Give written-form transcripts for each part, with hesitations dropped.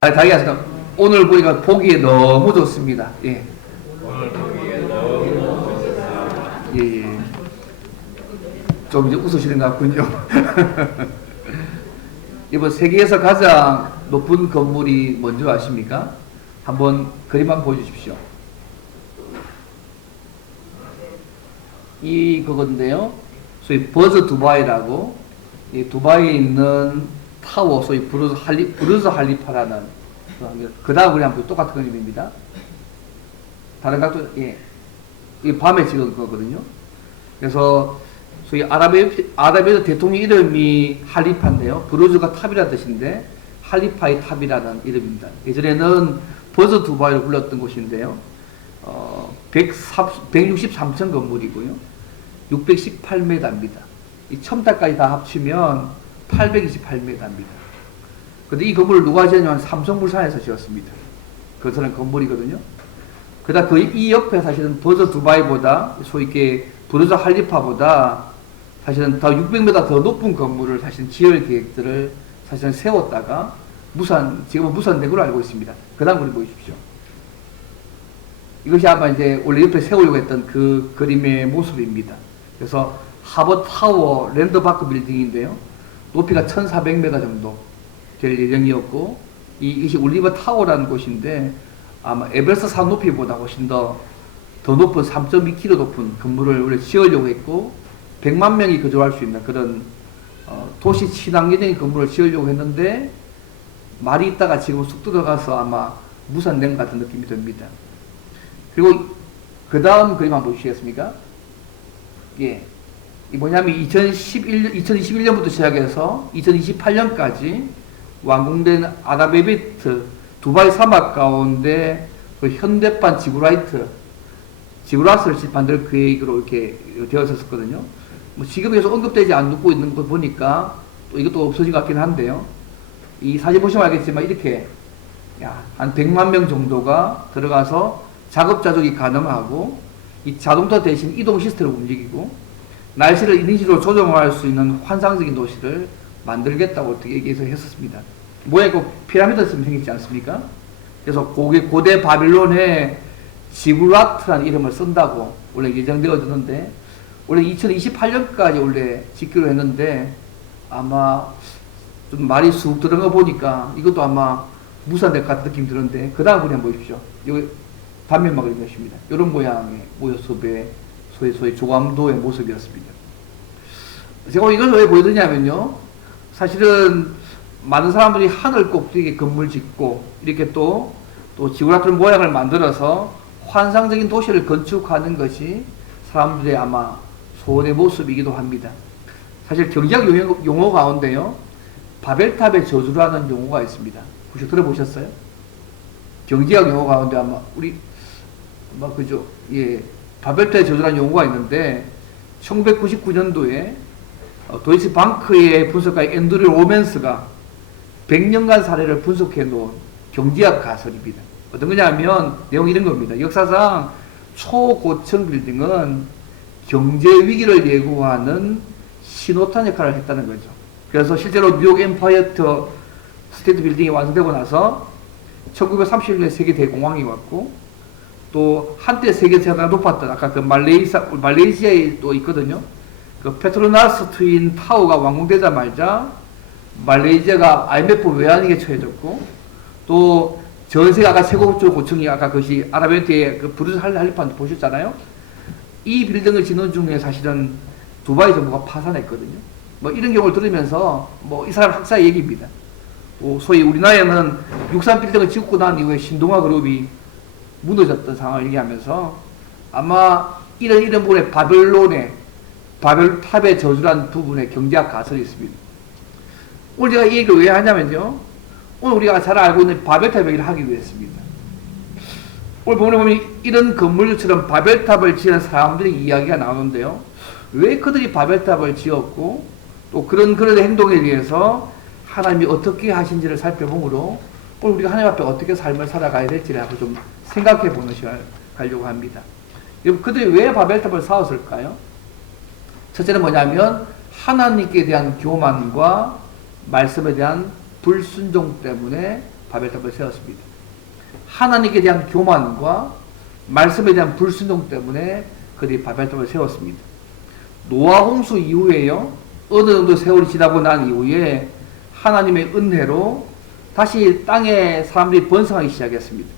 자기가 오늘 보니까 보기에 너무 좋습니다. 예. 오늘 보기에 너무 좋습니다. 예, 예. 좀 이제 웃으시는 것 같군요. 이번 세계에서 가장 높은 건물이 뭔지 아십니까? 한번 그림 한번 보여주십시오. 이 그건데요. 소위 버즈 두바이라고, 이 두바이에 있는 타워, 소위 부르즈 할리파라는 그 다음 그림 한번 똑같은 그림입니다. 다른 각도, 예. 이 밤에 찍은 거거든요. 그래서 소위 아랍에서 대통령 이름이 할리파인데요. 부르즈가 탑이라는 뜻인데 할리파의 탑이라는 이름입니다. 예전에는 버즈 두바이로 불렀던 곳인데요. 163층 건물이고요. 618m입니다. 이 첨탑까지 다 합치면 828m입니다. 근데 이 건물을 누가 지었냐면 삼성물산에서 지었습니다. 그 사람 건물이거든요. 그러다 이 옆에 사실은 버즈 두바이보다 소위 이렇게 부르즈 할리파보다 사실은 더 600m 더 높은 건물을 사실 지을 계획들을 사실은 세웠다가 지금은 무산된 걸로 알고 있습니다. 그 다음 그림 보십시오. 이것이 아마 이제 원래 옆에 세우려고 했던 그 그림의 모습입니다. 그래서 하버타워 랜드마크 빌딩인데요. 높이가 1400m 정도 될 예정이었고, 이것이 올리버 타워라는 곳인데 아마 에베레스트 산 높이보다 훨씬 더 높은 3.2km 높은 건물을 원래 지으려고 했고 100만 명이 거주할 수 있는 그런 도시 친환경적인 건물을 지으려고 했는데 말이 있다가 지금 쑥 들어가서 아마 무산된 것 같은 느낌이 듭니다. 그리고 그 다음 그림 한번 보시겠습니까? 예. 이 뭐냐면 2021년부터 시작해서 2028년까지 완공된 아랍에미리트 두바이 사막 가운데 그 현대판 지브라스를 만들 계획으로 이렇게 되어 있었거든요. 뭐 지금 계속 언급되지 않고 있는 거 보니까 또 이것도 없어진 것 같긴 한데요. 이 사진 보시면 알겠지만 이렇게 한 100만 명 정도가 들어가서 작업자족이 가능하고 이 자동차 대신 이동 시스템을 움직이고 날씨를 인위적으로 조정할 수 있는 환상적인 도시를 만들겠다고 어떻게 얘기해서 했었습니다. 모양이 꼭 피라미드처럼 생겼지 않습니까? 그래서 고대 바빌론의 지브라트라는 이름을 쓴다고 원래 예정되어졌는데 원래 2028년까지 원래 짓기로 했는데 아마 좀 말이 쑥 들어간 거 보니까 이것도 아마 무산될 것 같은 느낌이 드는데 그 다음 그림 한번 보십시오. 여기 단면막 그림이었습니다. 이런 모양의 모습의 소위 조감도의 모습이었습니다. 제가 이걸 왜 보여드리냐면요. 사실은 많은 사람들이 하늘 꼭대기에 건물 짓고 이렇게 또 지구라트 모양을 만들어서 환상적인 도시를 건축하는 것이 사람들의 아마 소원의 모습이기도 합니다. 사실 경제학 용어 가운데요. 바벨탑의 저주라는 용어가 있습니다. 혹시 들어보셨어요? 경제학 용어 가운데 아마 그죠? 예. 바벨탑의 저주라는 용어가 있는데 1999년도에 도이치 방크의 분석가 앤드류 로맨스가 100년간 사례를 분석해 놓은 경제학 가설입니다. 어떤 거냐면 내용이 이런 겁니다. 역사상 초고층 빌딩은 경제 위기를 예고하는 신호탄 역할을 했다는 거죠. 그래서 실제로 뉴욕 엠파이어 스테이트 빌딩이 완성되고 나서 1931년에 세계 대공황이 왔고 또 한때 세계 최대가 높았던 아까 그 말레이시아에 또 있거든요. 그 페트로나스 트윈 타워가 완공되자마자 말레이시아가 IMF 외환위기에 처해졌고 또 전 세계 아까 최고급 고층이 아까 그것이 아랍에미리트의 그 부르즈 할리파 보셨잖아요. 이 빌딩을 짓는 중에 사실은 두바이 정부가 파산했거든요. 뭐 이런 경우를 들으면서 뭐 이 사람 학사 얘기입니다. 소위 우리나라에는 63 빌딩을 짓고 난 이후에 신동아 그룹이 무너졌던 상황을 얘기하면서 아마 이런 부분에 바벨탑의 저주라는 부분에 경제학 가설이 있습니다. 오늘 제가 이 얘기를 왜 하냐면요. 오늘 우리가 잘 알고 있는 바벨탑 얘기를 하기 위해서입니다. 오늘 보면 이런 건물처럼 바벨탑을 지은 사람들의 이야기가 나오는데요. 왜 그들이 바벨탑을 지었고 또 그런 행동에 대해서 하나님이 어떻게 하신지를 살펴보므로 오늘 우리가 하나님 앞에 어떻게 삶을 살아가야 될지를 하고 좀 생각해 보는 시간을 가려고 합니다. 그들이 왜 바벨탑을 쌓았을까요? 첫째는 뭐냐면 하나님께 대한 교만과 말씀에 대한 불순종 때문에 바벨탑을 세웠습니다. 하나님께 대한 교만과 말씀에 대한 불순종 때문에 그들이 바벨탑을 세웠습니다. 노아 홍수 이후에요, 어느 정도 세월이 지나고 난 이후에 하나님의 은혜로 다시 땅에 사람들이 번성하기 시작했습니다.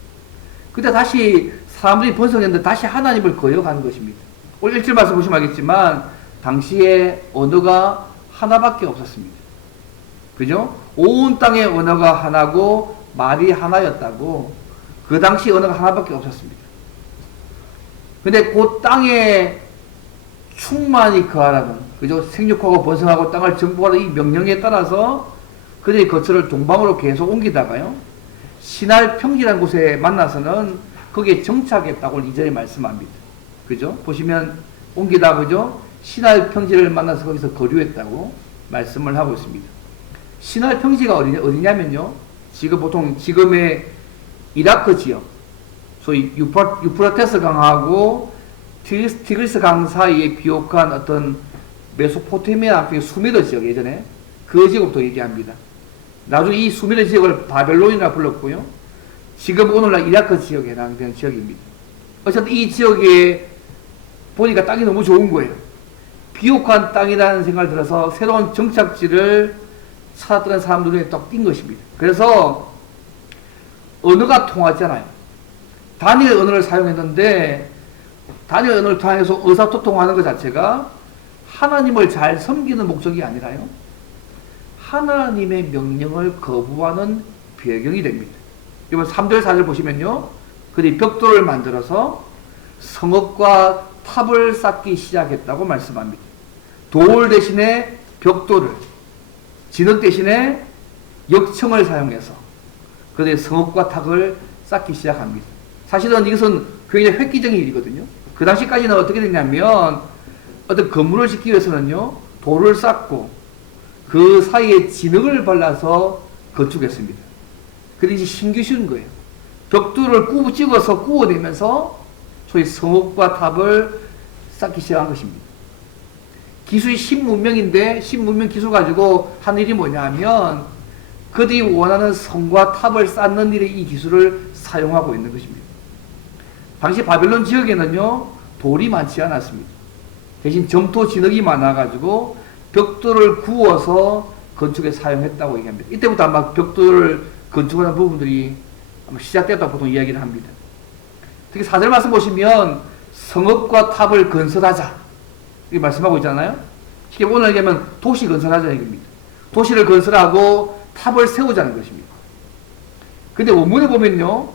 그때 다시 사람들이 번성했는데 다시 하나님을 거역하는 것입니다. 오늘 1절 말씀 보시면 알겠지만 당시에 언어가 하나밖에 없었습니다. 그죠? 온 땅의 언어가 하나고 말이 하나였다고. 그 당시 언어가 하나밖에 없었습니다. 근데 그 땅에 충만히 거하라는, 그죠? 생육하고 번성하고 땅을 정복하라는 이 명령에 따라서 그들이 거처를 동방으로 계속 옮기다가요, 시날 평지라는 곳에 만나서는 거기에 정착했다고 2절에 말씀합니다. 그죠? 보시면 옮기다, 그죠? 시날 평지를 만나서 거기서 거류했다고 말씀을 하고 있습니다. 시날 평지가 어디냐면요, 지금 보통 지금의 이라크 지역, 소위 유프라테스 강하고 티그리스 강 사이에 비옥한 어떤 메소포타미아 앞에 수메르 지역, 예전에 그 지역부터 얘기합니다. 나중에 이 수메르 지역을 바벨론이라 불렀고요, 지금 오늘날 이라크 지역에 해당되는 지역입니다. 어쨌든 이 지역에 보니까 땅이 너무 좋은 거예요. 비옥한 땅이라는 생각을 들어서 새로운 정착지를 찾았던 사람들 눈에 딱 띈 것입니다. 그래서 언어가 통하잖아요. 단일 언어를 사용했는데, 단일 언어를 통해서 의사소통하는 것 자체가 하나님을 잘 섬기는 목적이 아니라요, 하나님의 명령을 거부하는 배경이 됩니다. 이번 3절 4절 보시면요, 그들이 벽돌을 만들어서 성읍과 탑을 쌓기 시작했다고 말씀합니다. 돌 대신에 벽돌을, 진흙 대신에 역청을 사용해서 그들의 성읍과 탑을 쌓기 시작합니다. 사실은 이것은 굉장히 획기적인 일이거든요. 그 당시까지는 어떻게 됐냐면, 어떤 건물을 짓기 위해서는요, 돌을 쌓고 그 사이에 진흙을 발라서 건축했습니다. 그게 이제 신기 쉬운 거예요. 벽돌을 찍어서 구워내면서 소위 성읍과 탑을 쌓기 시작한 것입니다. 기술이 신문명인데, 신문명 기술 가지고 한 일이 뭐냐면, 그들이 원하는 성과 탑을 쌓는 일에 이 기술을 사용하고 있는 것입니다. 당시 바벨론 지역에는요, 돌이 많지 않았습니다. 대신 점토 진흙이 많아가지고 벽돌을 구워서 건축에 사용했다고 얘기합니다. 이때부터 아마 벽돌을 건축하는 부분들이 아마 시작됐다고 보통 이야기를 합니다. 특히 4절 말씀 보시면 성읍과 탑을 건설하자 이렇게 말씀하고 있잖아요. 쉽게 오늘 얘기하면 도시 건설하자는 얘기입니다. 도시를 건설하고 탑을 세우자는 것입니다. 근데 원문에 보면요,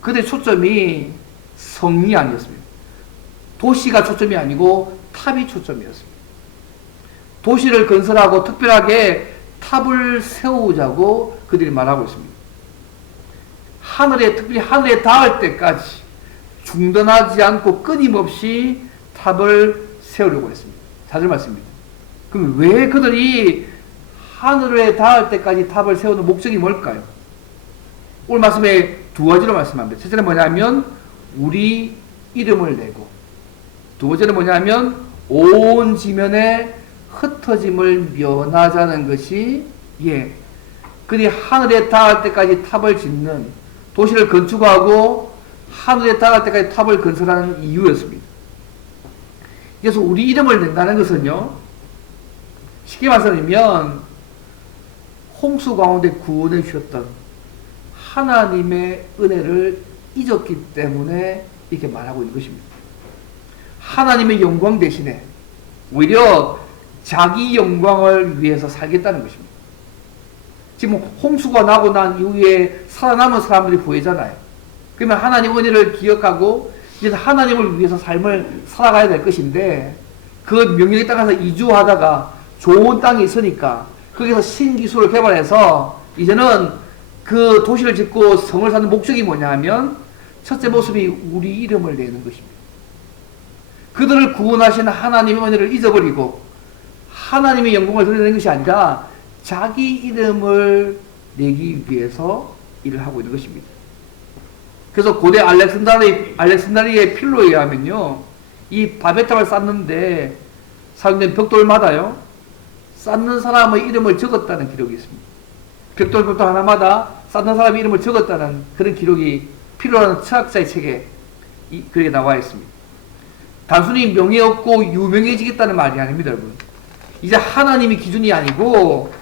그들의 초점이 성이 아니었습니다. 도시가 초점이 아니고 탑이 초점이었습니다. 도시를 건설하고 특별하게 탑을 세우자고 그들이 말하고 있습니다. 특별히 하늘에 닿을 때까지 중단하지 않고 끊임없이 탑을 세우려고 했습니다. 4절 말씀입니다. 그럼 왜 그들이 하늘에 닿을 때까지 탑을 세우는 목적이 뭘까요? 오늘 말씀에 두 가지로 말씀합니다. 첫째는 뭐냐면 우리 이름을 내고, 두 번째는 뭐냐면 온 지면에 흩어짐을 면하자는 것이, 그들이 하늘에 닿을 때까지 탑을 짓는, 도시를 건축하고 하늘에 닿을 때까지 탑을 건설하는 이유였습니다. 그래서 우리 이름을 낸다는 것은요, 쉽게 말씀드리면 홍수 가운데 구원해 주셨던 하나님의 은혜를 잊었기 때문에 이렇게 말하고 있는 것입니다. 하나님의 영광 대신에 오히려 자기 영광을 위해서 살겠다는 것입니다. 지금 홍수가 나고 난 이후에 살아남은 사람들이 보이잖아요. 그러면 하나님 은혜를 기억하고 이제 하나님을 위해서 삶을 살아가야 될 것인데, 그 명령의 땅에서 이주하다가 좋은 땅이 있으니까 거기서 신기술을 개발해서 이제는 그 도시를 짓고 성을 사는 목적이 뭐냐 하면, 첫째 모습이 우리 이름을 내는 것입니다. 그들을 구원하신 하나님의 은혜를 잊어버리고 하나님의 영광을 드러내는 것이 아니라 자기 이름을 내기 위해서 일을 하고 있는 것입니다. 그래서 고대 알렉산드리아의 필로에 의하면요, 이 바벨탑을 쌓는데 사용된 벽돌마다요, 쌓는 사람의 이름을 적었다는 기록이 있습니다. 벽돌 하나마다 쌓는 사람 이름을 적었다는 그런 기록이 필요한 철학자의 책에 그렇게 나와 있습니다. 단순히 명예 없고 유명해지겠다는 말이 아닙니다, 여러분. 이제 하나님이 기준이 아니고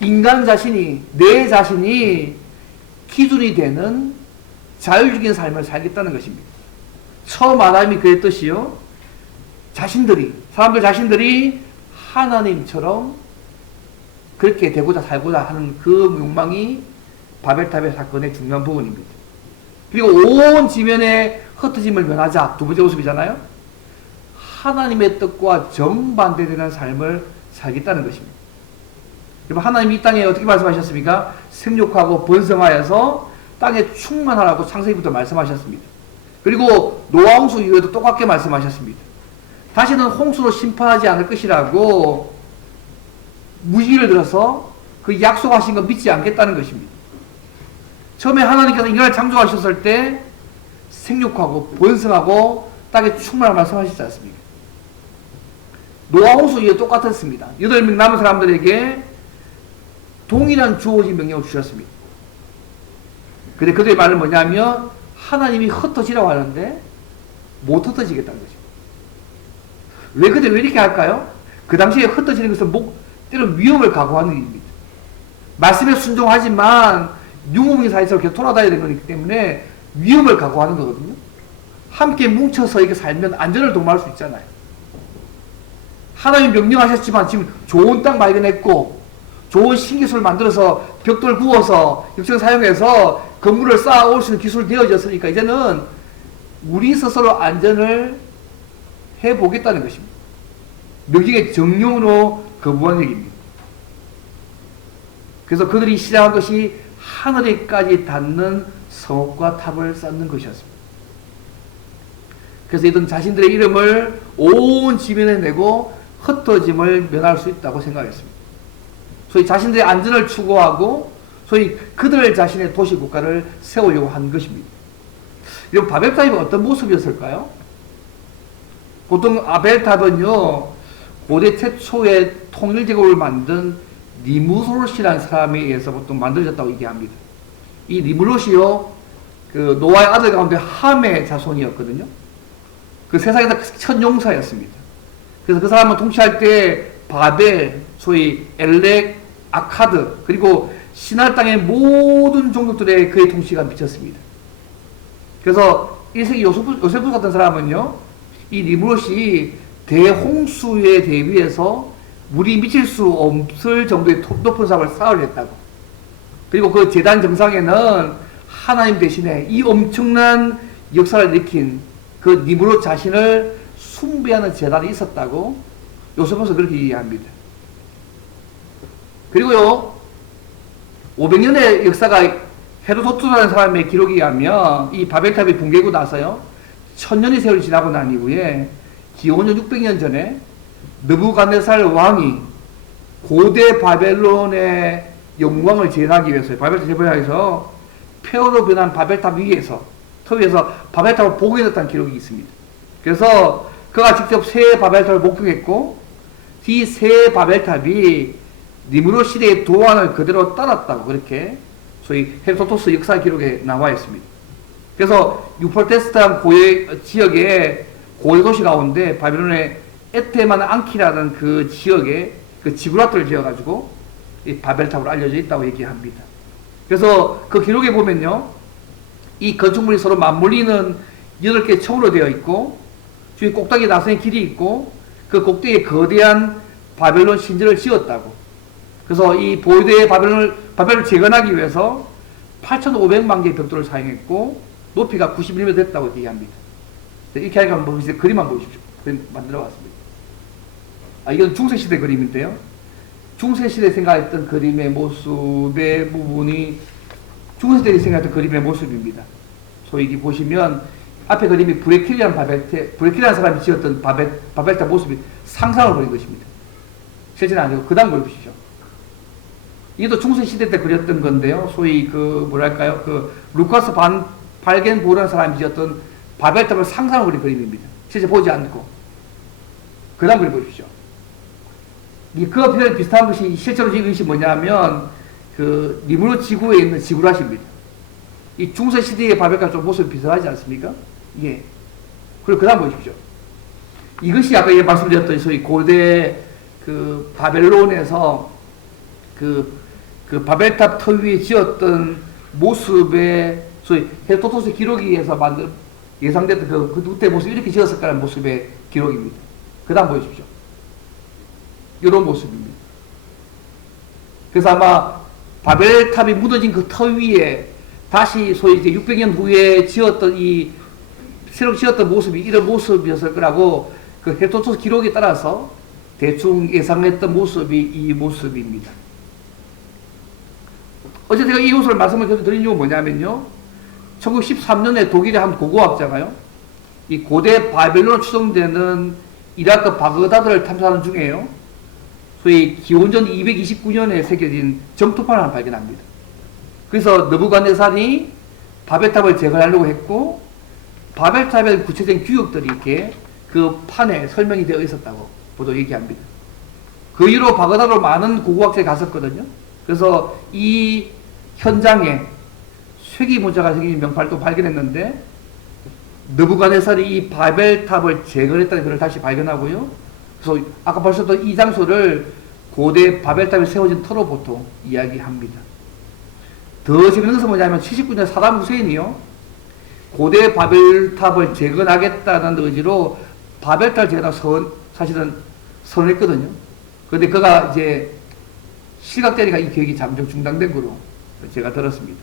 인간 자신이, 내 자신이 기준이 되는 자율적인 삶을 살겠다는 것입니다. 처음 아담이 그랬듯이요. 사람들 자신들이 하나님처럼 그렇게 되고자 살고자 하는 그 욕망이 바벨탑의 사건의 중요한 부분입니다. 그리고 온 지면에 흩어짐을 면하자, 두 번째 모습이잖아요. 하나님의 뜻과 정반대되는 삶을 살겠다는 것입니다. 여러분, 하나님이 이 땅에 어떻게 말씀하셨습니까? 생육하고 번성하여서 땅에 충만하라고 창세기부터 말씀하셨습니다. 그리고 노아 홍수 이후에도 똑같게 말씀하셨습니다. 다시는 홍수로 심판하지 않을 것이라고 무지를 들어서 그 약속하신 거 믿지 않겠다는 것입니다. 처음에 하나님께서 인간을 창조하셨을 때 생육하고 번성하고 땅에 충만하라고 말씀하셨지 않습니까? 노아 홍수 이후에 똑같았습니다. 8명 남은 사람들에게 동일한 주어진 명령을 주셨습니다. 근데 그들의 말은 뭐냐면 하나님이 흩어지라고 하는데 못 흩어지겠다는 거죠. 왜 그들이 왜 이렇게 할까요? 그 당시에 흩어지는 것은 때론 위험을 각오하는 일입니다. 말씀에 순종하지만 유목민 사이에서 계속 돌아다녀야 되는 거기 때문에 위험을 각오하는 거거든요. 함께 뭉쳐서 이렇게 살면 안전을 도모할 수 있잖아요. 하나님 명령하셨지만 지금 좋은 땅 발견했고 좋은 신기술을 만들어서 벽돌 구워서 육청 사용해서 건물을 쌓아올 수 있는 기술이 되어졌으니까 이제는 우리 스스로 안전을 해보겠다는 것입니다. 명령의 정령으로 거부한 얘기입니다. 그래서 그들이 시작한 것이 하늘에까지 닿는 성읍과 탑을 쌓는 것이었습니다. 그래서 이들은 자신들의 이름을 온 지면에 내고 흩어짐을 면할 수 있다고 생각했습니다. 소위 자신들의 안전을 추구하고 소위 그들 자신의 도시 국가를 세우려고 한 것입니다. 이런 바벨탑이 어떤 모습이었을까요? 보통 아벨탑은요, 고대 최초의 통일제국을 만든 니무롯이라는 사람에 의해서 보통 만들어졌다고 얘기합니다. 이 니무롯이요, 그 노아의 아들 가운데 함의 자손이었거든요. 그 세상에서 첫 용사였습니다. 그래서 그 사람을 통치할 때 바벨, 소위 엘렉, 아카드, 그리고 신할 땅의 모든 종족들의 그의 통치가 미쳤습니다. 그래서 1세기 요세프 같은 사람은요, 이 니무롯이 대홍수에 대비해서 물이 미칠 수 없을 정도의 높은 삽을 쌓으려 했다고. 그리고 그 제단 정상에는 하나님 대신에 이 엄청난 역사를 일으킨 그 니무롯 자신을 숭배하는 제단이 있었다고 요셉에서 그렇게 이해합니다. 그리고요, 500년의 역사가 헤로도트라는 사람의 기록에 의하면 이 바벨탑이 붕괴고 나서요, 1000년의 세월이 지나고 난 이후에 기원전 600년 전에 느부갓네살 왕이 고대 바벨론의 영광을 재현하기 위해서 바벨탑 재건하기 위해서 폐허로 변한 바벨탑 위에서 바벨탑을 복원했다는 기록이 있습니다. 그래서 그가 직접 새 바벨탑을 목격했고 이 새 바벨탑이 니무롯 시대의 도안을 그대로 따랐다고 그렇게 소위 헤로도토스 역사 기록에 나와 있습니다. 그래서 유프라테스 고해 지역의 고대 도시 가운데 바벨론의 에테만 앙키라는 그 지역에 그 지구라트를 지어가지고 이 바벨탑으로 알려져 있다고 얘기합니다. 그래서 그 기록에 보면요, 이 건축물이 서로 맞물리는 8개 층으로 되어 있고 주위 꼭대기 나선의 길이 있고 그 꼭대기에 거대한 바벨론 신전을 지었다고. 그래서 이 고대 바벨론을 재건하기 위해서 8,500만 개의 벽돌을 사용했고 높이가 91m 됐다고 얘기합니다. 이렇게 하니까 뭐 이제 그림 한번 보십시오. 그림 만들어봤습니다. 이건 중세시대 그림인데요. 중세시대에 생각했던 그림의 모습의 부분이 중세시대에 생각했던 그림의 모습입니다. 소위 이게 보시면 앞에 그림이 브레킬이라는 사람이 지었던 바벨탑 모습이 상상을 벌인 것입니다. 실제는 아니고 그 다음 걸 보시죠. 이것도 중세시대 때 그렸던 건데요. 소위 루카스 반 발겐보라는 사람이 지었던 바벨탑을 상상을 벌인 그림입니다. 실제 보지 않고. 그 다음 그림 보십시오. 그와 비슷한 것이 실제로 지은 것이 뭐냐면 그 니무르 지구에 있는 지구라시입니다. 이 중세 시대의 바벨과 좀 모습이 비슷하지 않습니까? 예. 그리고 그다음 보십시오. 이것이 아까 말씀드렸던 소위 고대 그 바벨론에서 그 바벨탑 터 위에 지었던 모습의 소위 헤로도토스 기록에서 예상됐던 그때 모습 이렇게 지었을 거라는 모습의 기록입니다. 그 다음 보십시오. 이런 모습입니다. 그래서 아마 바벨탑이 무너진 그 터 위에 다시 소위 이제 600년 후에 지었던 새로 지었던 모습이 이런 모습이었을 거라고 그 헤로도토스 기록에 따라서 대충 예상했던 모습이 이 모습입니다. 어제 제가 이것을 말씀을 드린 이유가 뭐냐면요. 1913년에 독일의 한 고고학자가요. 이 고대 바벨론으로 추정되는 이라크 바그다드를 탐사하는 중에요. 소위 기원전 229년에 새겨진 점토판을 발견합니다. 그래서 느부갓네살이 바벨탑을 제거하려고 했고 바벨탑에 구체적인 규격들이 이렇게 그 판에 설명이 되어 있었다고 보도 얘기합니다. 그 이후로 바그다드로 많은 고고학자가 갔었거든요. 그래서 이 현장에 쇠기 문자가 생긴 명판을 또 발견했는데 느부갓네살이 이 바벨탑을 제거했다는 것을 다시 발견하고요. 그래서 아까 벌써 이 장소를 고대 바벨탑이 세워진 터로 보통 이야기합니다. 더 재밌는 것은 뭐냐면 79년 사담 후세인이요. 고대 바벨탑을 재건하겠다는 의지로 바벨탑을 제거하고 사실은 선언했거든요. 그런데 그가 이제 실각되니까 이 계획이 잠정 중단된 거로 제가 들었습니다.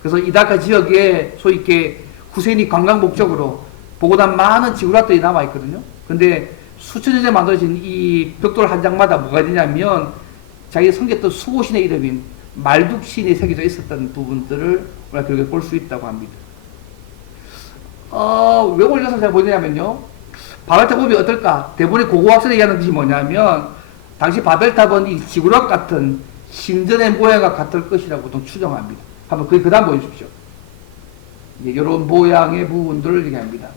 그래서 이다카 지역에 소위 이렇게 후세인이 관광 목적으로 보고난 많은 지구라들이 남아있거든요. 근데 수천 년 전에 만들어진 이 벽돌 한 장마다 뭐가 되냐면 자기 섬겼던 수호신의 이름인 말둑신이 새겨져 있었던 부분들을 우리가 그렇게 볼 수 있다고 합니다. 왜 올려서 제가 보냐면요. 바벨탑 보면 어떨까? 대부분의 고고학설이 얘기하는 것이 뭐냐면 당시 바벨탑은 이 지구락 같은 신전의 모양과 같을 것이라고 보통 추정합니다. 한번 그 다음 보여주십시오. 이런 모양의 부분들을 얘기합니다.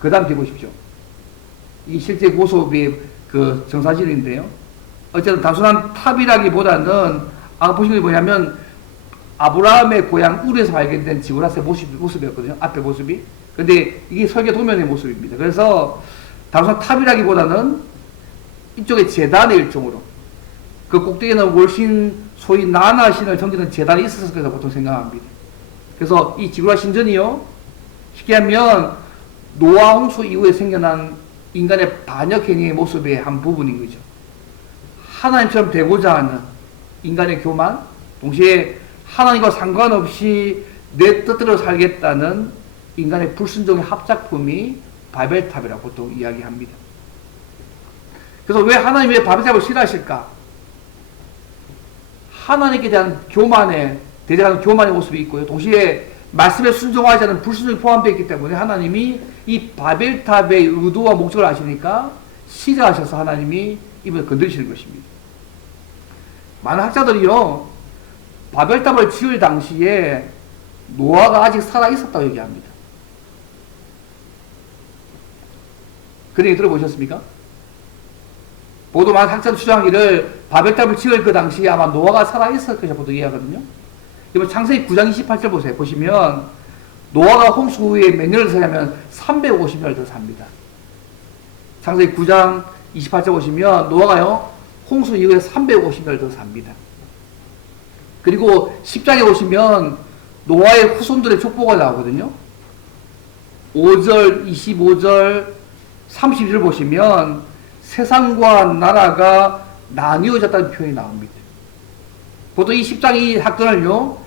그 다음 뒤에 보십시오. 이 실제 모습이 그 정사실인데요. 어쨌든 단순한 탑이라기보다는 아까 보신 게 뭐냐면 아브라함의 고향 울에서 발견된 지구라스의 모습이었거든요. 앞에 모습이. 근데 이게 설계 도면의 모습입니다. 그래서 단순한 탑이라기보다는 이쪽에 제단의 일종으로 그 꼭대기에는 월신 소위 나나신을 섬기는 제단이 있었을 거라고 보통 생각합니다. 그래서 이 지구라 신전이요. 쉽게 하면 노아 홍수 이후에 생겨난 인간의 반역 행위의 모습의 한 부분인 거죠. 하나님처럼 되고자 하는 인간의 교만, 동시에 하나님과 상관없이 내 뜻대로 살겠다는 인간의 불순종의 합작품이 바벨탑이라고 보통 이야기합니다. 그래서 왜 하나님이 왜 바벨탑을 싫어하실까? 하나님께 대한 교만에 대적하는 교만의 모습이 있고요. 동시에 말씀에 순종하지 않은 불순종이 포함되어 있기 때문에 하나님이 이 바벨탑의 의도와 목적을 아시니까 싫어하셔서 하나님이 이번에 건드리시는 것입니다. 많은 학자들이요, 바벨탑을 지을 당시에 노아가 아직 살아 있었다고 얘기합니다. 그런 얘기 들어보셨습니까? 보도 많은 학자들 주장하기를 바벨탑을 지을 그 당시에 아마 노아가 살아 있을 것이라고 보도 이해하거든요. 이번 창세기 9장 28절 보세요. 보시면 노아가 홍수 후에 몇 년을 사냐면 350년을 더 삽니다. 창세기 9장 28절 보시면 노아가요 홍수 이후에 350년을 더 삽니다. 그리고 10장에 보시면 노아의 후손들의 족보가 나오거든요. 5절, 25절, 30절 보시면 세상과 나라가 나뉘어졌다는 표현이 나옵니다. 보통 이 10장 이 사건을요,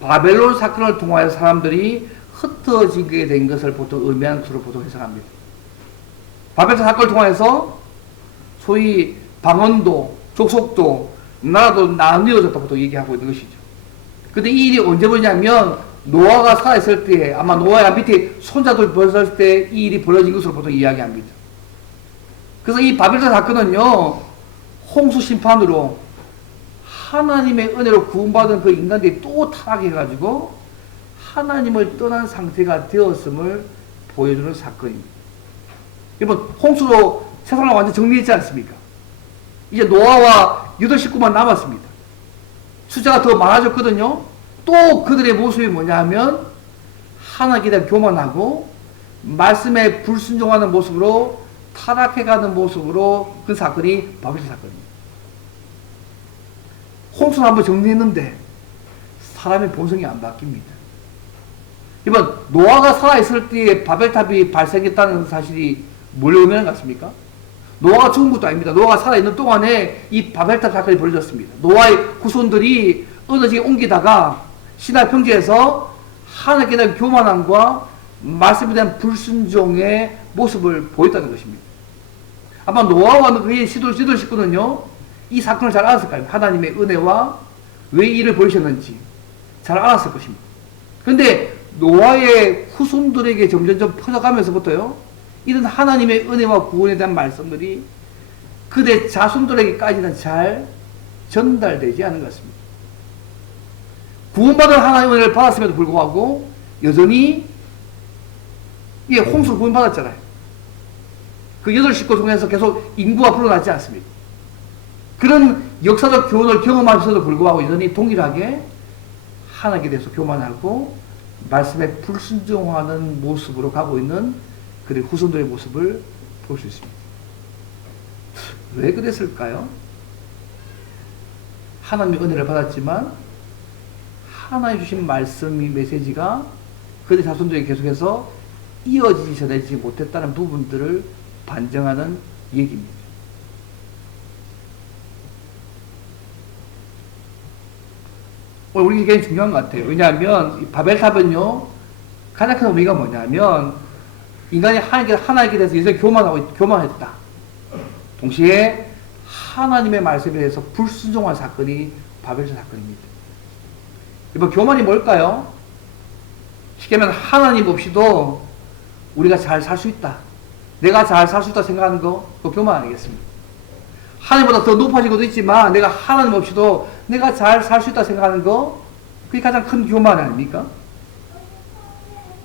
바벨론 사건을 통하여 사람들이 흩어지게 된 것을 보통 의미하는 것으로 보통 해석합니다. 바벨탑 사건을 통해서 소위 방언도, 족속도, 나라도 나뉘어졌다고 보통 얘기하고 있는 것이죠. 근데 이 일이 언제 벌어지냐면 노아가 살아있을 때, 아마 노아의 밑에 손자들 벌었을 때 이 일이 벌어진 것으로 보통 이야기합니다. 그래서 이 바벨탑 사건은요, 홍수 심판으로 하나님의 은혜로 구원받은 그 인간들이 또 타락해가지고 하나님을 떠난 상태가 되었음을 보여주는 사건입니다. 여러분, 홍수로 세상을 완전 정리했지 않습니까? 이제 노아와 8 식구만 남았습니다. 숫자가 더 많아졌거든요. 또 그들의 모습이 뭐냐면 하나님께 대한 교만하고 말씀에 불순종하는 모습으로 타락해가는 모습으로 그 사건이 바벨 사건입니다. 홍수를 한번 정리했는데 사람의 본성이 안 바뀝니다. 이번 노아가 살아있을 때에 바벨탑이 발생했다는 사실이 뭘 의미하는 것 같습니까? 노아가 죽은 것도 아닙니다. 노아가 살아있는 동안에 이 바벨탑 사건이 벌어졌습니다. 노아의 후손들이 어느 지에 옮기다가 시나 평지에서 하나님께 대한 교만함과 말씀에 대한 불순종의 모습을 보였다는 것입니다. 아마 노아와 그의 시돌 식구는요, 이 사건을 잘 알았을 거예요. 하나님의 은혜와 왜 이를 보이셨는지 잘 알았을 것입니다. 그런데 노아의 후손들에게 점점점 퍼져가면서부터요, 이런 하나님의 은혜와 구원에 대한 말씀들이 그대 자손들에게까지는 잘 전달되지 않은 것 같습니다. 구원받은 하나님의 은혜를 받았음에도 불구하고 여전히 홍수를 구원받았잖아요. 그 8식구 중에서 계속 인구가 불어나지 않습니다. 그런 역사적 교훈을 경험하면서도 불구하고 여전히 동일하게 하나님께 대해서 교만하고 말씀에 불순종하는 모습으로 가고 있는 그들의 후손들의 모습을 볼 수 있습니다. 왜 그랬을까요? 하나님의 은혜를 받았지만 하나님 주신 말씀이 메시지가 그들 자손들에게 계속해서 이어지지 전해지지 못했다는 부분들을 반증하는 얘기입니다. 우리 굉장히 중요한 것 같아요. 왜냐하면 바벨탑은요, 가장 큰 의미가 뭐냐면 인간이 하나님께 대해서 이제 교만했다. 동시에 하나님의 말씀에 대해서 불순종한 사건이 바벨탑 사건입니다. 이번 교만이 뭘까요? 쉽게 말하면 하나님 없이도 우리가 잘 살 수 있다. 내가 잘 살 수 있다 생각하는 거, 그거 교만 아니겠습니까? 하나님보다 더 높아지고도 있지만 내가 하나님 없이도 내가 잘 살 수 있다 생각하는 거, 그게 가장 큰 교만 아닙니까?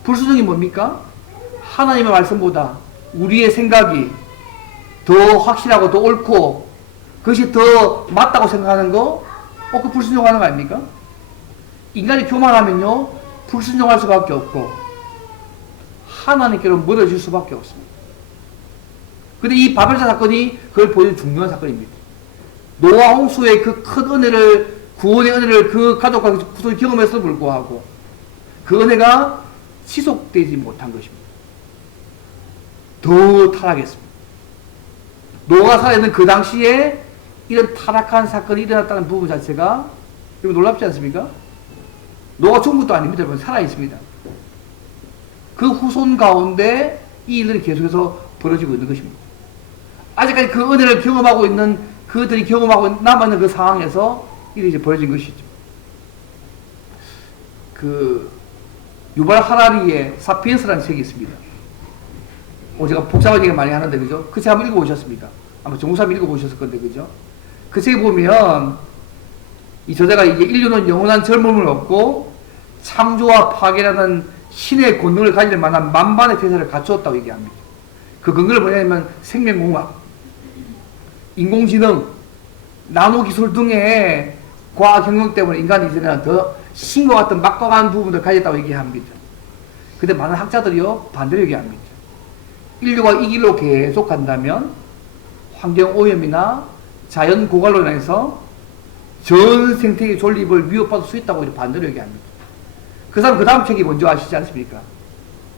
불순종이 뭡니까? 하나님의 말씀보다 우리의 생각이 더 확실하고 더 옳고 그것이 더 맞다고 생각하는 거, 그 불순종하는 거 아닙니까? 인간이 교만하면요, 불순종할 수밖에 없고 하나님께로 멀어질 수밖에 없습니다. 근데 이 바벨탑 사건이 그걸 보여주는 중요한 사건입니다. 노아 홍수의 그 큰 은혜를, 구원의 은혜를 그 가족과 구속이 경험했음에도 불구하고 그 은혜가 지속되지 못한 것입니다. 더 타락했습니다. 노아가 살아있는 그 당시에 이런 타락한 사건이 일어났다는 부분 자체가 여러분 놀랍지 않습니까? 노아가 죽은 것도 아닙니다. 여러분 살아있습니다. 그 후손 가운데 이 일들이 계속해서 벌어지고 있는 것입니다. 아직까지 그 은혜를 경험하고 있는 그들이 경험하고 남아있는 그 상황에서 일이 이제 벌어진 것이죠. 그 유발 하라리의 사피엔스라는 책이 있습니다. 제가 복잡한 얘기 많이 하는데 그죠? 그 책 한번 읽어보셨습니까? 아마 정우삼이 읽어보셨을 건데 그죠? 그 책에 보면 이 저자가 이제 인류는 영원한 젊음을 얻고 창조와 파괴라는 신의 권능을 가질 만한 만반의 태세를 갖추었다고 얘기합니다. 그 근거를 뭐냐면 생명공학, 인공지능, 나노기술 등의 과학혁명 때문에 인간이 이제는 더 신과 같은 막강한 부분을 가졌다고 얘기합니다. 근데 많은 학자들이요, 반대로 얘기합니다. 인류가 이 길로 계속 간다면 환경오염이나 자연 고갈로 인해서 전 생태계 존립을 위협받을 수 있다고 반대로 얘기합니다. 그 사람 그 다음 책이 뭔지 아시지 않습니까?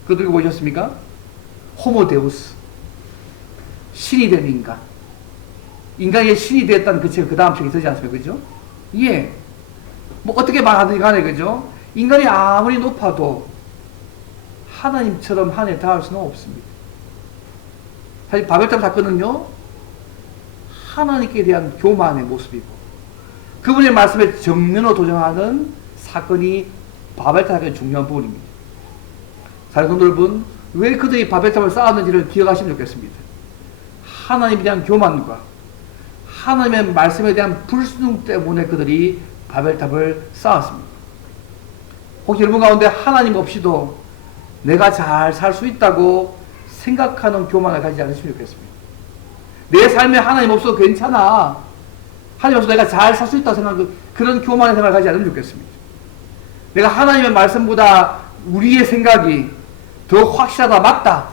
그거 들고 보셨습니까? 호모데우스, 신이 된 인간. 인간이 신이 됐다는 그 책 그 다음 책이 쓰지 않습니까? 그죠? 예. 뭐 어떻게 말하든지 간에 그죠? 인간이 아무리 높아도 하나님처럼 하늘에 닿을 수는 없습니다. 사실 바벨탑 사건은요, 하나님께 대한 교만의 모습이고 그분의 말씀에 정면으로 도전하는 사건이 바벨탑 사건의 중요한 부분입니다. 사랑하는 여러분, 왜 그들이 바벨탑을 쌓았는지를 기억하시면 좋겠습니다. 하나님에 대한 교만과 하나님의 말씀에 대한 불순종 때문에 그들이 바벨탑을 쌓았습니다. 혹시 여러분 가운데 하나님 없이도 내가 잘 살 수 있다고 생각하는 교만을 가지지 않으시면 좋겠습니다. 내 삶에 하나님 없어도 괜찮아. 하나님 없어도 내가 잘 살 수 있다고 생각하는 그런 교만의 생각을 가지 않으면 좋겠습니다. 내가 하나님의 말씀보다 우리의 생각이 더 확실하다, 맞다,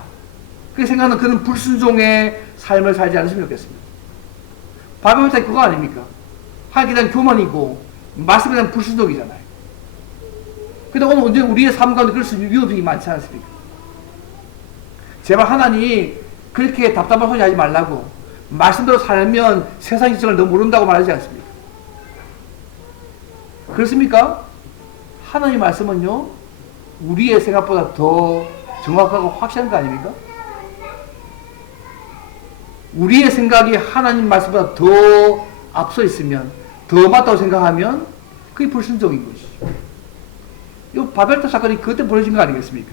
그렇게 생각하는 그런 불순종의 삶을 살지 않으시면 좋겠습니다. 바벨탑이 그거 아닙니까? 하나님께 대한 교만이고 말씀에 대한 불순종이잖아요. 근데 오늘 언제 우리의 삶 가운데 그럴 수 있는 위험이 많지 않습니까? 제발 하나님 그렇게 답답한 소리 하지 말라고, 말씀대로 살면 세상 지정을 너 모른다고 말하지 않습니까? 그렇습니까? 하나님 말씀은요, 우리의 생각보다 더 정확하고 확실한 거 아닙니까? 우리의 생각이 하나님 말씀보다 더 앞서 있으면, 더 맞다고 생각하면 그게 불순종인 것이죠. 이 바벨탑 사건이 그때 벌어진 거 아니겠습니까?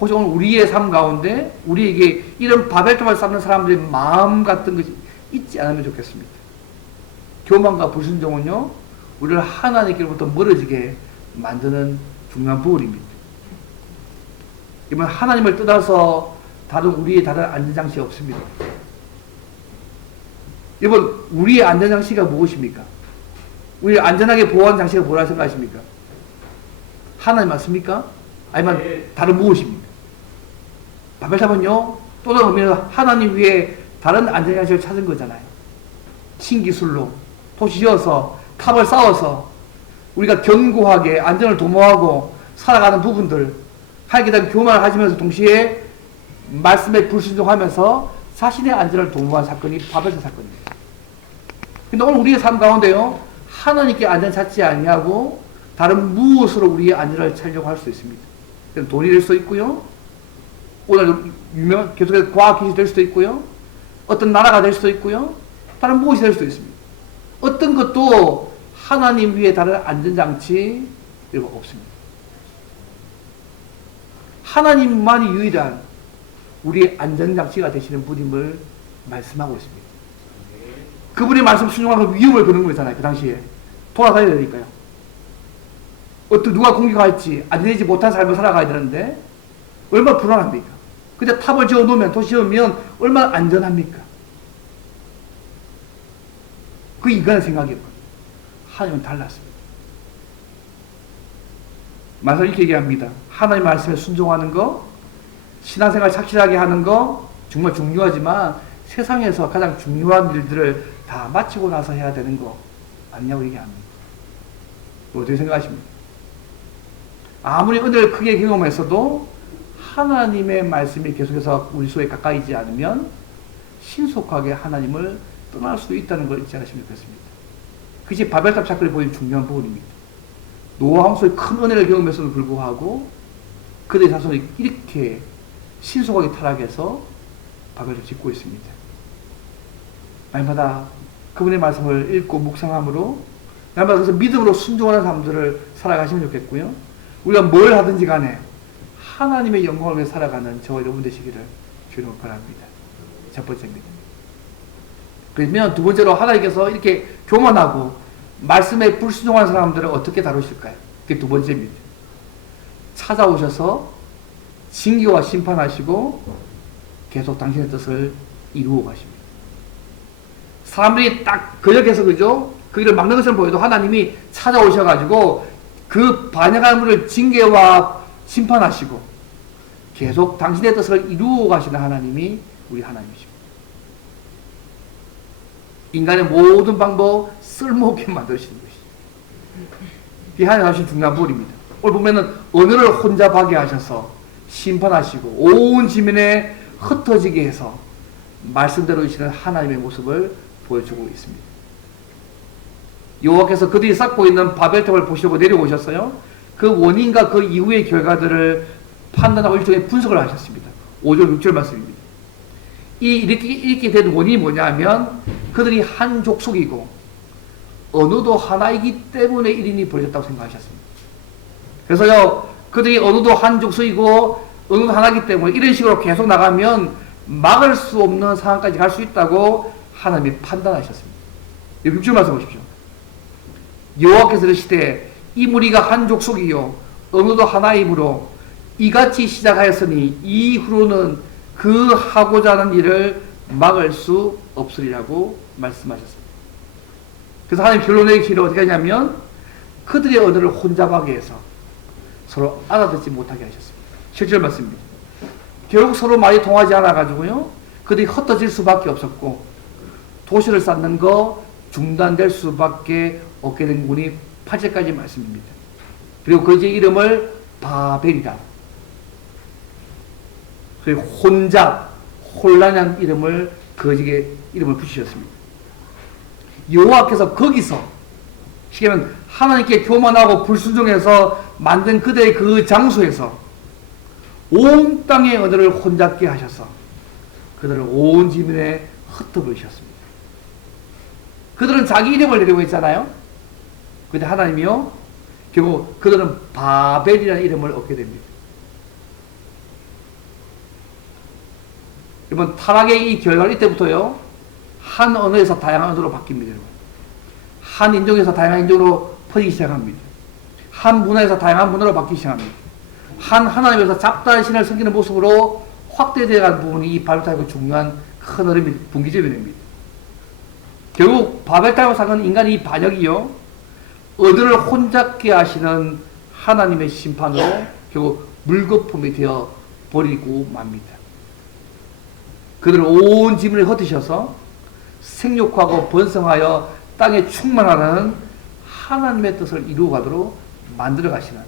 혹시 오늘 우리의 삶 가운데 우리에게 이런 바벨탑을 쌓는 사람들의 마음 같은 것이 있지 않으면 좋겠습니다. 교만과 불순종은요, 우리를 하나님께로부터 멀어지게 만드는 중요한 부분입니다. 이번 하나님을 떠나서 다른 우리의 다른 안전장치가 없습니다. 이번 우리의 안전장치가 무엇입니까? 우리를 안전하게 보호하는 장치가 뭐라 생각하십니까? 하나님 맞습니까? 아니면 다른 무엇입니까? 바벨탑은요, 또 다른 의미로 하나님 위에 다른 안전장치를 찾은 거잖아요. 신기술로 도시 지어서 탑을 쌓아서 우리가 견고하게 안전을 도모하고 살아가는 부분들, 하나님께 대한 교만을 하시면서 동시에 말씀에 불순종하면서 자신의 안전을 도모한 사건이 바벨탑 사건입니다. 근데 오늘 우리의 삶 가운데요, 하나님께 안전 찾지 아니하고 다른 무엇으로 우리의 안전을 찾으려고 할 수 있습니다. 돈이 될 수도 있고요, 오늘 유명 계속해서 과학기술이 될 수도 있고요, 어떤 나라가 될 수도 있고요, 다른 무엇이 될 수도 있습니다. 어떤 것도 하나님 위에 다른 안전장치 이런 거 없습니다. 하나님만이 유일한 우리의 안전장치가 되시는 분임을 말씀하고 있습니다. 그분의 말씀 순종하는 위험을 거는 거잖아요. 그 당시에 돌아가야 되니까요. 누가 공격할지 안전하지 못한 삶을 살아가야 되는데 얼마나 불안합니까? 근데 탑을 지어 놓으면, 도시 지으면 얼마나 안전합니까? 그 인간의 생각이었거든요. 하나님은 달랐습니다. 말씀 이렇게 얘기합니다. 하나님 말씀에 순종하는 거, 신앙생활 착실하게 하는 거 정말 중요하지만 세상에서 가장 중요한 일들을 다 마치고 나서 해야 되는 거 아니냐고 얘기합니다. 어떻게 생각하십니까? 아무리 은혜를 크게 경험했어도 하나님의 말씀이 계속해서 우리 속에 가까이지 않으면 신속하게 하나님을 떠날 수도 있다는 걸 잊지 않으시면 좋겠습니다. 그것이 바벨탑 사건이 보여준 중요한 부분입니다. 노아 왕소의 큰 은혜를 경험했음에도 불구하고 그들의 자손이 이렇게 신속하게 타락해서 바벨탑을 짓고 있습니다. 날마다 그분의 말씀을 읽고 묵상함으로 날마다 그래서 믿음으로 순종하는 사람들을 살아가시면 좋겠고요. 우리가 뭘 하든지 간에 하나님의 영광을 위해 살아가는 저와 여러분 되시기를 주님을 바랍니다. 첫 번째입니다. 그러면 두 번째로 하나님께서 이렇게 교만하고 말씀에 불순종하는 사람들을 어떻게 다루실까요? 그게 두 번째입니다. 찾아오셔서 징계와 심판하시고 계속 당신의 뜻을 이루어 가십니다. 사람들이 딱 거역해서 그죠? 그 일을 막는 것을 보여도 하나님이 찾아오셔가지고 그 반역하는 분을 징계와 심판하시고 계속 당신의 뜻을 이루어 가시는 하나님이 우리 하나님이십니다. 인간의 모든 방법 쓸모없게 만드시는 것이죠. 이게 하나님 하신 중요한 부분입니다. 오늘 보면은 언어를 혼잡하게 하셔서 심판하시고 온 지면에 흩어지게 해서 말씀대로 이시는 하나님의 모습을 보여주고 있습니다. 여호와께서 그들이 쌓고 있는 바벨탑을 보시려고 내려오셨어요. 그 원인과 그 이후의 결과들을 판단하고 일종의 분석을 하셨습니다. 5절 6절 말씀입니다. 이렇게 된 원인이 뭐냐면 그들이 한 족속이고 언어도 하나이기 때문에 일인이 벌어졌다고 생각하셨습니다. 그래서요, 그들이 언어도 한 족속이고 언어도 하나이기 때문에 이런 식으로 계속 나가면 막을 수 없는 상황까지 갈 수 있다고 하나님이 판단하셨습니다. 여기 6절 말씀 보십시오. 여호와께서 이르시되 이 무리가 한 족속이요 언어도 하나이므로 이같이 시작하였으니 이후로는 그 하고자 하는 일을 막을 수 없으리라고 말씀하셨습니다. 그래서 하나님 결론 내리시기를 어떻게 하냐면 그들의 언어를 혼잡하게 해서 서로 알아듣지 못하게 하셨습니다. 실절 말씀입니다. 결국 서로 말이 통하지 않아가지고요, 그들이 흩어질 수밖에 없었고 도시를 쌓는 거 중단될 수밖에 없게 된 군이 8절까지 말씀입니다. 그리고 그 이름을 바벨이다. 그리고 혼잡, 혼란한 이름을 거지게 이름을 붙이셨습니다. 여호와께서 거기서 시계면 하나님께 교만하고 불순종해서 만든 그들의 그 장소에서 온 땅의 언어를 혼잡게 하셔서 그들을 온 지면에 흩어버리셨습니다. 그들은 자기 이름을 내리고 있잖아요. 그런데 하나님이요, 결국 그들은 바벨이라는 이름을 얻게 됩니다. 이번 타락의 이 결과는 이때부터요, 한 언어에서 다양한 언어로 바뀝니다. 여러분. 한 인종에서 다양한 인종으로 퍼지기 시작합니다. 한 문화에서 다양한 문화로 바뀌기 시작합니다. 한 하나님에서 잡다한 신을 섬기는 모습으로 확대되어가는 부분이 이 바벨탑의 중요한 큰 어려움이 분기점이 됩니다. 결국 바벨탑을 사는 인간의 이 반역이요, 언어를 혼잡게 하시는 하나님의 심판으로 결국 물거품이 되어 버리고 맙니다. 그들은 온 지문을 흩으셔서 생육하고 번성하여 땅에 충만하는 하나님의 뜻을 이루어가도록 만들어 가시는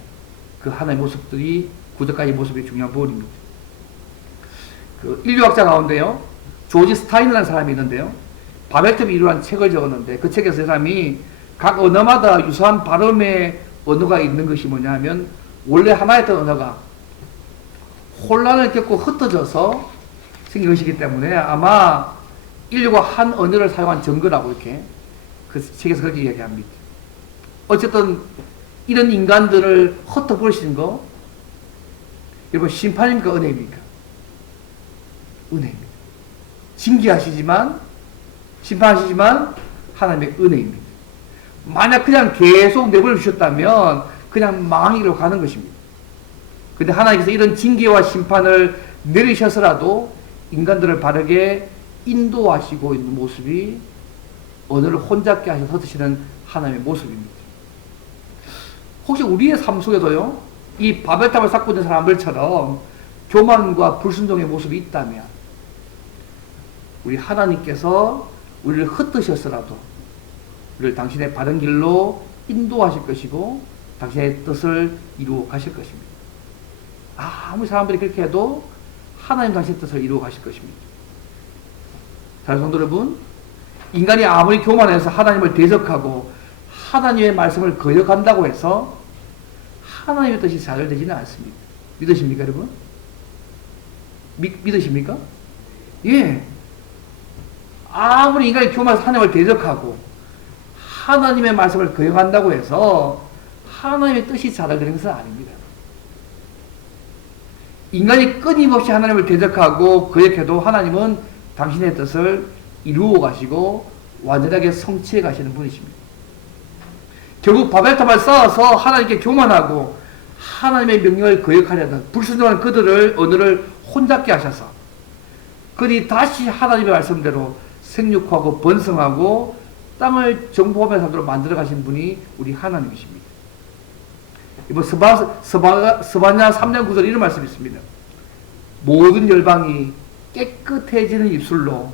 그 하나님의 모습들이 구절까지 모습이 중요한 부분입니다. 그 인류학자 가운데요, 조지 스타인이라는 사람이 있는데요, 바벨탑이 이루한 책을 적었는데 그 책에서 이 사람이 각 언어마다 유사한 발음의 언어가 있는 것이 뭐냐 하면 원래 하나였던 언어가 혼란을 겪고 흩어져서 생긴 것이기 때문에 아마 인류가 한 언어를 사용한 증거라고 이렇게 그 책에서 그렇게 이야기합니다. 어쨌든 이런 인간들을 흩어버리시는 거, 여러분 심판입니까 은혜입니까? 은혜입니다. 징계하시지만 심판하시지만 하나님의 은혜입니다. 만약 그냥 계속 내버려 주셨다면 그냥 망하기로 가는 것입니다. 그런데 하나님께서 이런 징계와 심판을 내리셔서라도 인간들을 바르게 인도하시고 있는 모습이 언어를 혼잡게 하셔서 흩으시는 하나님의 모습입니다. 혹시 우리의 삶 속에도요, 이 바벨탑을 쌓고 있는 사람들처럼 교만과 불순종의 모습이 있다면 우리 하나님께서 우리를 흩으셨더라도 우리를 당신의 바른 길로 인도하실 것이고 당신의 뜻을 이루어 가실 것입니다. 아무리 사람들이 그렇게 해도 하나님 당신의 뜻을 이루어 가실 것입니다. 자, 성도 여러분, 인간이 아무리 교만해서 하나님을 대적하고 하나님의 말씀을 거역한다고 해서 하나님의 뜻이 좌절되지는 않습니다. 믿으십니까, 여러분? 믿으십니까? 예. 아무리 인간이 교만해서 하나님을 대적하고 하나님의 말씀을 거역한다고 해서 하나님의 뜻이 좌절되는 것은 아닙니다. 인간이 끊임없이 하나님을 대적하고 거역해도 하나님은 당신의 뜻을 이루어 가시고 완전하게 성취해 가시는 분이십니다. 결국 바벨탑을 쌓아서 하나님께 교만하고 하나님의 명령을 거역하려는 불순종한 그들을 언어를 혼잡게 하셔서 그들이 다시 하나님의 말씀대로 생육하고 번성하고 땅을 정복하며 살도록 만들어 가신 분이 우리 하나님이십니다. 이번 스바냐 3장 9절 이런 말씀이 있습니다. 모든 열방이 깨끗해지는 입술로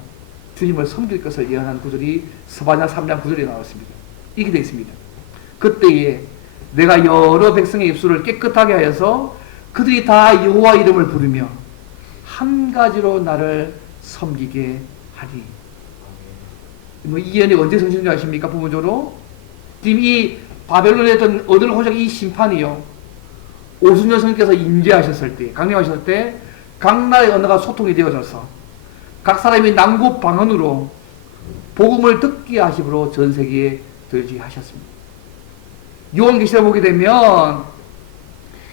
주님을 섬길 것을 예언한 구절이 스바냐 3장 9절에 나왔습니다. 이렇게 되어 있습니다. 그때에 내가 여러 백성의 입술을 깨끗하게 하여서 그들이 다 여호와 이름을 부르며 한 가지로 나를 섬기게 하리. 이 예언이 언제 성취된 줄 아십니까? 부분적으로 지금 이 바벨론에 있던 언어를 혼잡 이 심판이요, 오순절 성령께서 임재하셨을 때, 강림하셨을 때 각 나라의 언어가 소통이 되어져서 각 사람이 남국 방언으로 복음을 듣게 하심으로 전 세계에 들지 하셨습니다. 요한계시를 보게 되면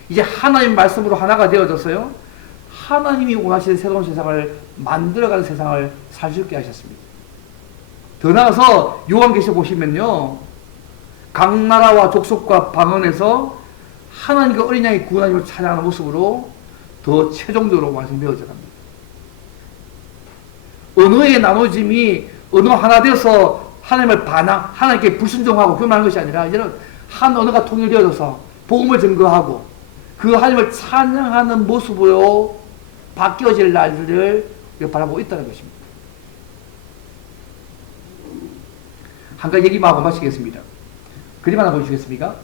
이제 하나님 말씀으로 하나가 되어져서요, 하나님이 원하시는 새로운 세상을 만들어가는 세상을 살 수 있게 하셨습니다. 더 나아가서 요한계시 보시면요, 각 나라와 족속과 방언에서 하나님과 어린 양의 구원하심을 찬양하는 모습으로 더 최종적으로 완성되어져 갑니다. 언어의 나눠짐이 언어 하나 되어서 하나님을 하나님께 불순종하고 교만하는 것이 아니라 이제는 한 언어가 통일되어져서 복음을 증거하고 그 하나님을 찬양하는 모습으로 바뀌어질 날들을 바라보고 있다는 것입니다. 한 가지 얘기만 하고 마치겠습니다. 그림 하나 보여주시겠습니까?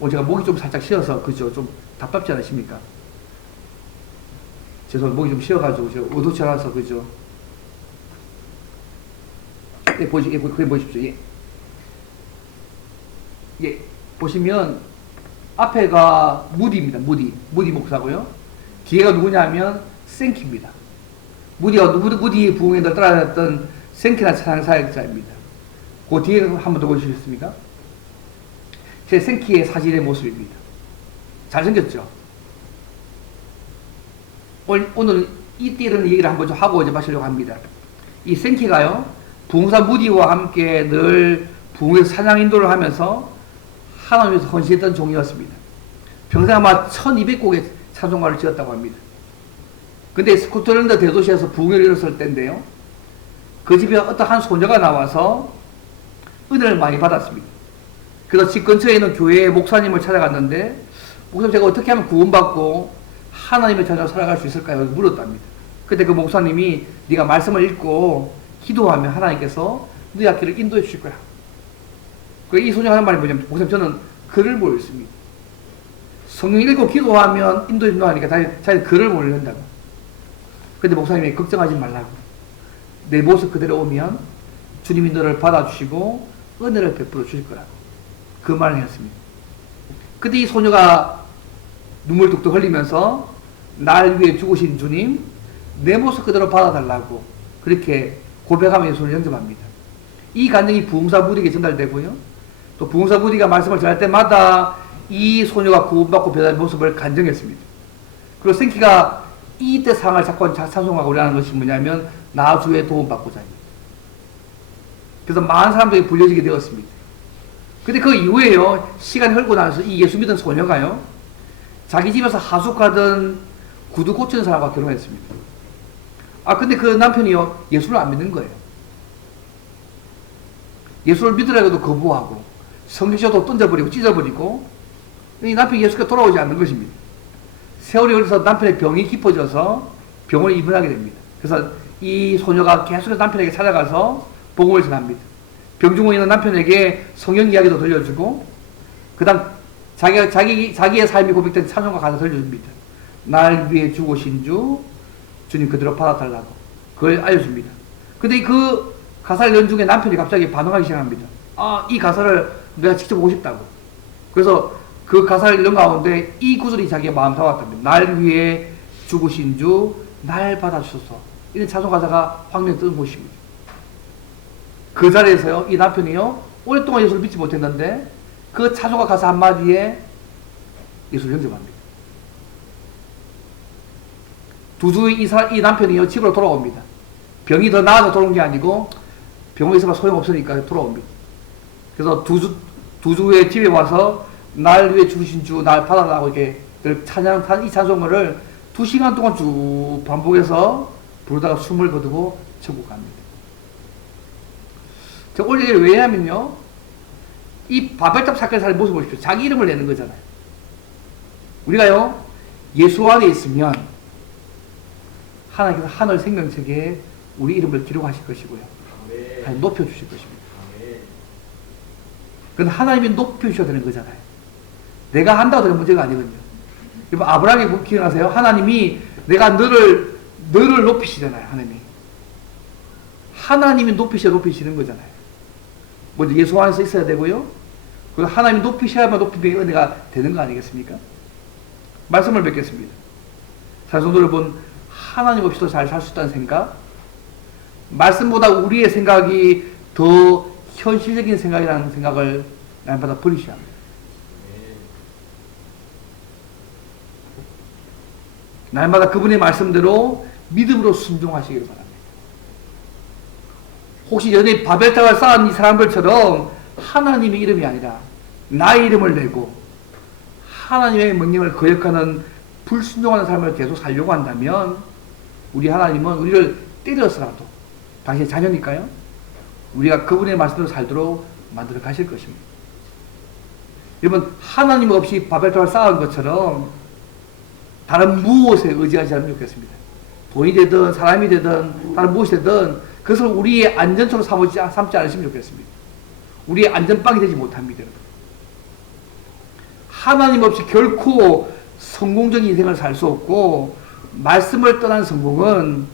오늘 제가 목이 좀 살짝 쉬어서 그죠? 좀 답답지 않으십니까? 죄송합니다. 목이 좀 쉬어가지고 제가 의도치 않아서 그죠? 예, 그림 보십시오. 예. 예, 보시면 앞에가 무디입니다. 무디 목사고요. 뒤에가 누구냐면 생키입니다. 무디 부흥에 따라다녔던 생키나 찬양사역자입니다. 그 뒤에 한 번 더 보시겠습니까? 제 생키의 사진의 모습입니다. 잘생겼죠? 오늘 이때는 얘기를 한번 좀 하고 이제 마시려고 합니다. 이 생키가요, 부흥사 무디와 함께 늘 부흥에서 찬양 인도를 하면서 하나님께서 헌신했던 종이었습니다. 평생 아마 1200곡의 찬송가를 지었다고 합니다. 근데 스코틀랜드 대도시에서 부흥을 이뤘을 때인데요, 그 집에 어떤 한 소녀가 나와서 은혜를 많이 받았습니다. 그래서 집 근처에 있는 교회의 목사님을 찾아갔는데, 목사님 제가 어떻게 하면 구원받고 하나님의 자녀로 살아갈 수 있을까요? 물었답니다. 그때 그 목사님이 네가 말씀을 읽고 기도하면 하나님께서 네 앞길을 인도해 주실 거야. 이 소녀가 하는 말이 뭐냐면, 목사님 저는 글을 못 읽습니다. 성경 읽고 기도하면 인도해 준다고 하니까 자기 글을 못 읽는다고. 근데 목사님이 걱정하지 말라고. 내 모습 그대로 오면 주님이 너를 받아주시고 은혜를 베풀어 주실 거라고. 그 말을 했습니다. 그때 이 소녀가 눈물 뚝뚝 흘리면서 날 위해 죽으신 주님, 내 모습 그대로 받아달라고 그렇게 고백하며 예수를 영접합니다. 이 간증이 부흥사 무디에게 전달되고요. 또 부흥사 무디가 말씀을 전할 때마다 이 소녀가 구원받고 변화된 모습을 간증했습니다. 그리고 생키가 이때 상을 잡고 찬송하고 우리하는 것이 뭐냐면 나 주의 도움받고자 합니다. 그래서 많은 사람들이 불려지게 되었습니다. 근데 그 이후에요, 시간이 흘고 나서 이 예수 믿은 소녀가요, 자기 집에서 하숙하던 구두 고치는 사람과 결혼했습니다. 근데 그 남편이요, 예수를 안 믿는 거예요. 예수를 믿으라고도 거부하고 성경서도 던져버리고 찢어버리고, 이 남편이 예수께 돌아오지 않는 것입니다. 세월이 흘러서 남편의 병이 깊어져서 병원에 입원하게 됩니다. 그래서 이 소녀가 계속해서 남편에게 찾아가서 복음을 전합니다. 병중에 있는 남편에게 성경 이야기도 들려주고, 그 다음 자기의 삶이 고백된 찬송가 가사 들려줍니다. 날 위해 죽으신 주님 그대로 받아달라고 그걸 알려줍니다. 근데 그 가사를 연중에 남편이 갑자기 반응하기 시작합니다. 이 가사를 내가 직접 보고 싶다고. 그래서 그 가사를 읽는 가운데 이 구절이 자기의 마음 담았답니다. 날 위해 죽으신 주 날 받아주소서. 이런 찬송 가사가 확연히 뜨는 곳입니다. 그 자리에서요, 이 남편이요, 오랫동안 예수를 믿지 못했는데 그 찬송가 가사 한마디에 예수를 영접합니다. 두 주의 이 남편이요, 집으로 돌아옵니다. 병이 더 나아서 돌아온 게 아니고 병원에 있으면 소용없으니까 돌아옵니다. 그래서 두 주의 집에 와서 날 위해 죽으신 주 날 받아라고 이렇게 찬양한 이 찬송가를 2시간 동안 쭉 반복해서 부르다가 숨을 거두고 천국 갑니다. 제가 오늘 얘기를 왜 하면요, 이 바벨탑 사건을 잘 모습 보십시오. 자기 이름을 내는 거잖아요. 우리가요, 예수 안에 있으면 하나님께서 하늘 생명책에 우리 이름을 기록하실 것이고요, 하나님 높여주실 것입니다. 그건 하나님이 높여주셔야 되는 거잖아요. 내가 한다고 되는 문제가 아니거든요. 여러분, 아브라함이 기억나세요? 하나님이 내가 너를 높이시잖아요. 하나님이 높이시는 거잖아요. 먼저 예수 안에서 있어야 되고요, 그리고 하나님이 높이셔야만 높임의 은혜가 되는 거 아니겠습니까? 말씀을 뵙겠습니다. 사실 여러분, 하나님 없이도 잘 살 수 있다는 생각, 말씀보다 우리의 생각이 더 현실적인 생각이라는 생각을 날마다 버리셔야 합니다. 날마다 그분의 말씀대로 믿음으로 순종하시기를 바랍니다. 혹시 여전히 바벨탑을 쌓은 이 사람들처럼 하나님의 이름이 아니라 나의 이름을 내고 하나님의 명령을 거역하는 불순종하는 삶을 계속 살려고 한다면 우리 하나님은 우리를 때려서라도, 당신의 자녀니까요, 우리가 그분의 말씀대로 살도록 만들어 가실 것입니다. 여러분, 하나님 없이 바벨탑을 쌓은 것처럼 다른 무엇에 의지하지 않으면 좋겠습니다. 돈이 되든 사람이 되든 다른 무엇이 되든 그것을 우리의 안전처로 삼지 않으시면 좋겠습니다. 우리의 안전빵이 되지 못합니다. 여러분. 하나님 없이 결코 성공적인 인생을 살 수 없고, 말씀을 떠난 성공은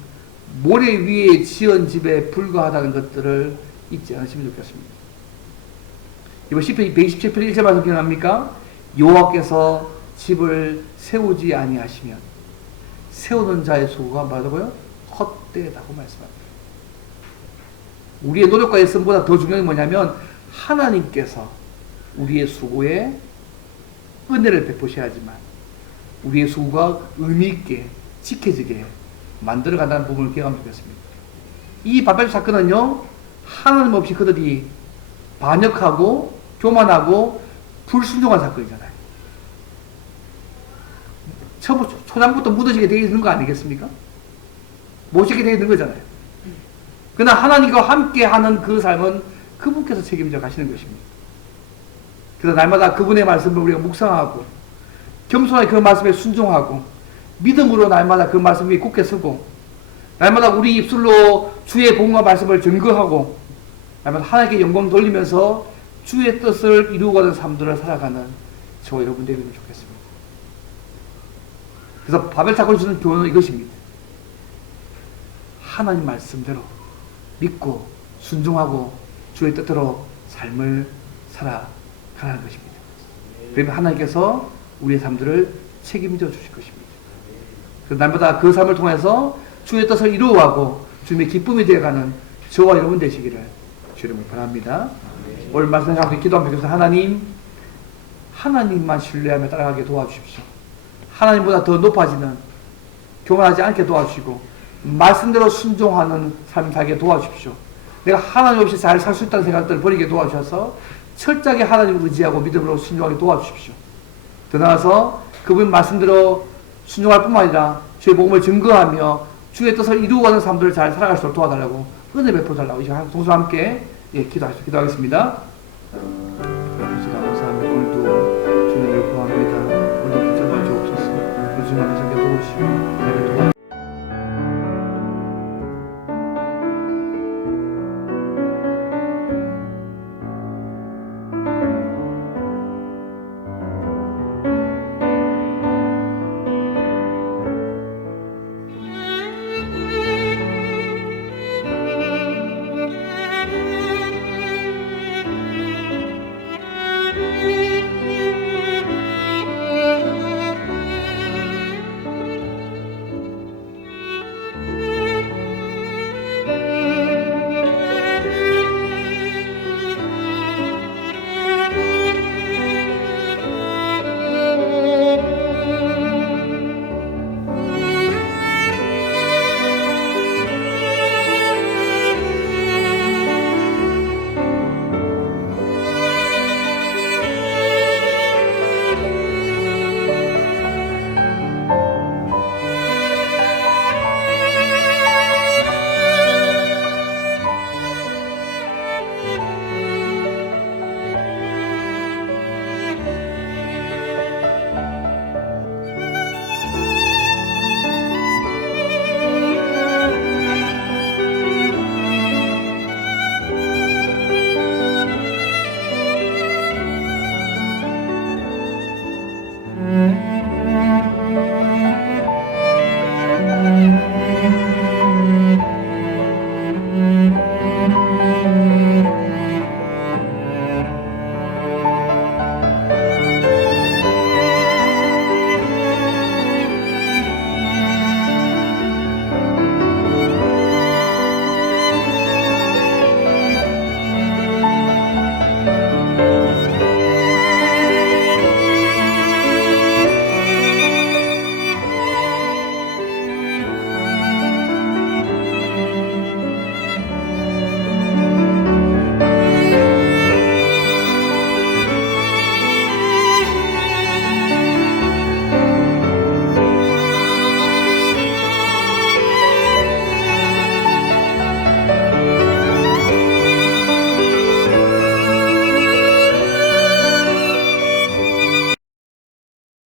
모래 위에 지은 집에 불과하다는 것들을 잊지 않으시면 좋겠습니다. 이번 시편 127편 1절 말씀 기억납니까? 여호와께서 집을 세우지 아니하시면 세우는 자의 수고가 뭐라고요? 헛되다고 말씀합니다. 우리의 노력과 애씀보다 더 중요한 게 뭐냐면 하나님께서 우리의 수고에 은혜를 베푸셔야지만 우리의 수고가 의미있게 지켜지게 만들어간다는 부분을 기억하면 좋겠습니다. 이 바벨 사건은요, 하나님 없이 그들이 반역하고 교만하고 불순종한 사건이잖아요. 초장부터 묻어지게 되어 있는 거 아니겠습니까? 모시게 되어 있는 거잖아요. 그러나 하나님과 함께 하는 그 삶은 그분께서 책임져 가시는 것입니다. 그래서 날마다 그분의 말씀을 우리가 묵상하고 겸손하게 그 말씀에 순종하고 믿음으로 날마다 그 말씀 위에 굳게 서고 날마다 우리 입술로 주의 복음과 말씀을 증거하고 날마다 하나님께 영광 돌리면서 주의 뜻을 이루어가는 삶들을 살아가는 저와 여러분 되면 좋겠습니다. 그래서 바벨 사건이 주는 교훈은 이것입니다. 하나님 말씀대로 믿고 순종하고 주의 뜻대로 삶을 살아가는 것입니다. 그러면 하나님께서 우리의 삶들을 책임져 주실 것입니다. 그래서 날마다 그 삶을 통해서 주의 뜻을 이루어가고 주님의 기쁨이 되어가는 저와 여러분 되시기를 주님을 바랍니다. 오늘 말씀 함께 기도하면서 하나님만 신뢰하며 따라가게 도와주십시오. 하나님보다 더 높아지는 교만하지 않게 도와주시고 말씀대로 순종하는 삶 살게 도와주십시오. 내가 하나님 없이 잘 살 수 있다는 생각들을 버리게 도와주셔서 철저하게 하나님을 의지하고 믿음으로 순종하게 도와주십시오. 더 나아가서 그분 말씀대로 순종할 뿐만 아니라 주의 복음을 증거하며 주의 뜻을 이루어가는 삶들을 잘 살아갈 수 있도록 도와달라고 은혜 베풀어달라고 이제 동서 함께 기도하겠습니다. 아버지 감사합니다. 오늘도 주님을 구합니다. 오늘도 붙잡아 주옵소서. 주님 앞에 서게 도우시고 내게 도와